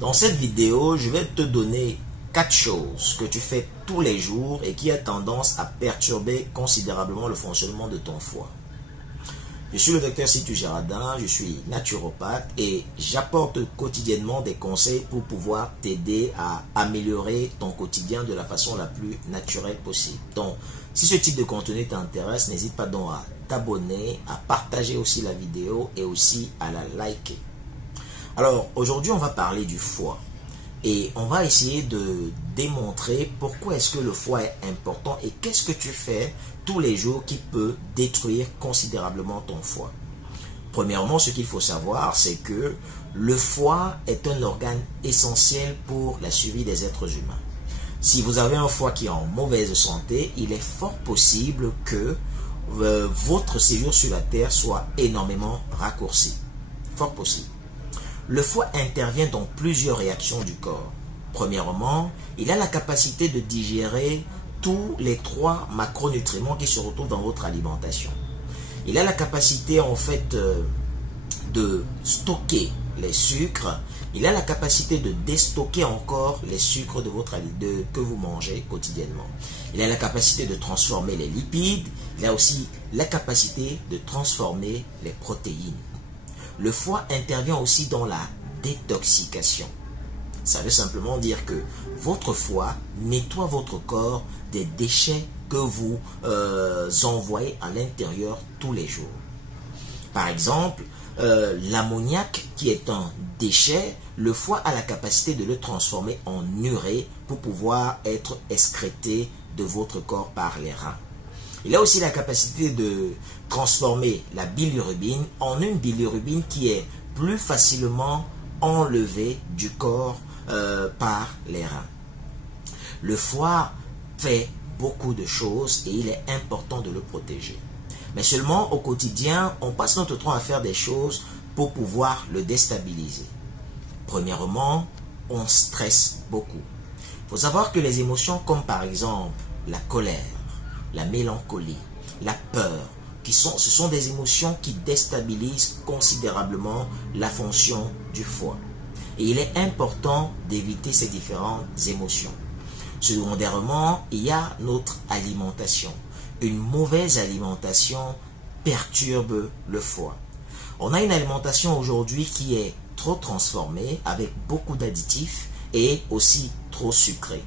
Dans cette vidéo, je vais te donner 4 choses que tu fais tous les jours et qui a tendance à perturber considérablement le fonctionnement de ton foie. Je suis le docteur Situ Girardin, je suis naturopathe et j'apporte quotidiennement des conseils pour pouvoir t'aider à améliorer ton quotidien de la façon la plus naturelle possible. Donc, si ce type de contenu t'intéresse, n'hésite pas donc à t'abonner, à partager aussi la vidéo et aussi à la liker. Alors, aujourd'hui, on va parler du foie et on va essayer de démontrer pourquoi est-ce que le foie est important et qu'est-ce que tu fais tous les jours qui peut détruire considérablement ton foie. Premièrement, ce qu'il faut savoir, c'est que le foie est un organe essentiel pour la survie des êtres humains. Si vous avez un foie qui est en mauvaise santé, il est fort possible que votre séjour sur la Terre soit énormément raccourci. Fort possible. Le foie intervient dans plusieurs réactions du corps. Premièrement, il a la capacité de digérer tous les 3 macronutriments qui se retrouvent dans votre alimentation. Il a la capacité en fait de stocker les sucres. Il a la capacité de déstocker encore les sucres que vous mangez quotidiennement. Il a la capacité de transformer les lipides. Il a aussi la capacité de transformer les protéines. Le foie intervient aussi dans la détoxication. Ça veut simplement dire que votre foie nettoie votre corps des déchets que vous envoyez à l'intérieur tous les jours. Par exemple, l'ammoniac qui est un déchet, le foie a la capacité de le transformer en urée pour pouvoir être excrété de votre corps par les reins. Il a aussi la capacité de transformer la bilirubine en une bilirubine qui est plus facilement enlevée du corps par les reins. Le foie fait beaucoup de choses et il est important de le protéger. Mais seulement au quotidien, on passe notre temps à faire des choses pour pouvoir le déstabiliser. Premièrement, on stresse beaucoup. Il faut savoir que les émotions comme par exemple la colère, la mélancolie, la peur, ce sont des émotions qui déstabilisent considérablement la fonction du foie. Et il est important d'éviter ces différentes émotions. Secondairement, il y a notre alimentation. Une mauvaise alimentation perturbe le foie. On a une alimentation aujourd'hui qui est trop transformée avec beaucoup d'additifs et aussi trop sucrée.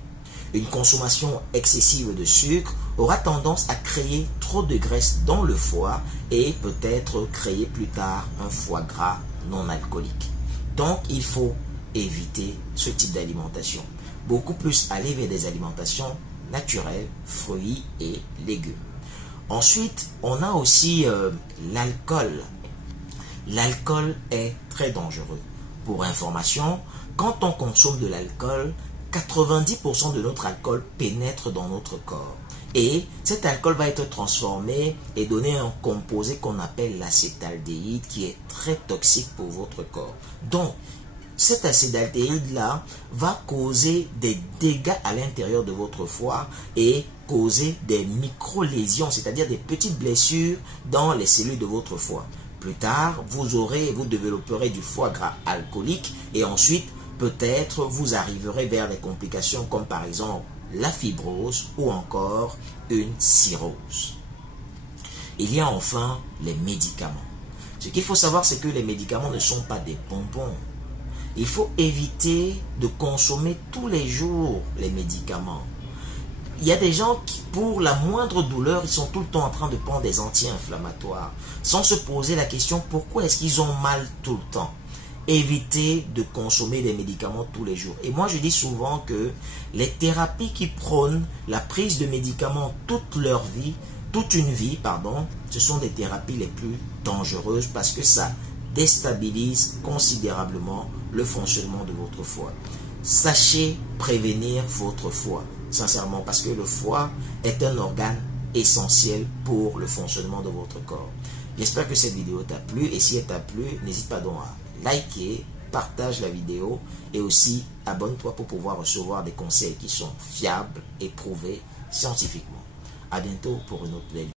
Une consommation excessive de sucre aura tendance à créer trop de graisse dans le foie et peut-être créer plus tard un foie gras non alcoolique. Donc, il faut éviter ce type d'alimentation. Beaucoup plus aller vers des alimentations naturelles, fruits et légumes. Ensuite, on a aussi l'alcool. L'alcool est très dangereux. Pour information, quand on consomme de l'alcool, 90% de notre alcool pénètre dans notre corps. Et cet alcool va être transformé et donner un composé qu'on appelle l'acétaldéhyde qui est très toxique pour votre corps. Donc, cet acétaldéhyde-là va causer des dégâts à l'intérieur de votre foie et causer des micro-lésions, c'est-à-dire des petites blessures dans les cellules de votre foie. Plus tard, vous développerez du foie gras alcoolique et ensuite, peut-être, vous arriverez vers des complications comme par exemple la fibrose ou encore une cirrhose. Il y a enfin les médicaments. Ce qu'il faut savoir, c'est que les médicaments ne sont pas des bonbons. Il faut éviter de consommer tous les jours les médicaments. Il y a des gens qui, pour la moindre douleur, ils sont tout le temps en train de prendre des anti-inflammatoires, sans se poser la question pourquoi est-ce qu'ils ont mal tout le temps. Évitez de consommer des médicaments tous les jours. Et moi, je dis souvent que les thérapies qui prônent la prise de médicaments toute une vie, ce sont des thérapies les plus dangereuses parce que ça déstabilise considérablement le fonctionnement de votre foie. Sachez prévenir votre foie, sincèrement, parce que le foie est un organe essentiel pour le fonctionnement de votre corps. J'espère que cette vidéo t'a plu et si elle t'a plu, n'hésite pas donc à liker, partage la vidéo et aussi abonne-toi pour pouvoir recevoir des conseils qui sont fiables et prouvés scientifiquement. À bientôt pour une autre vidéo.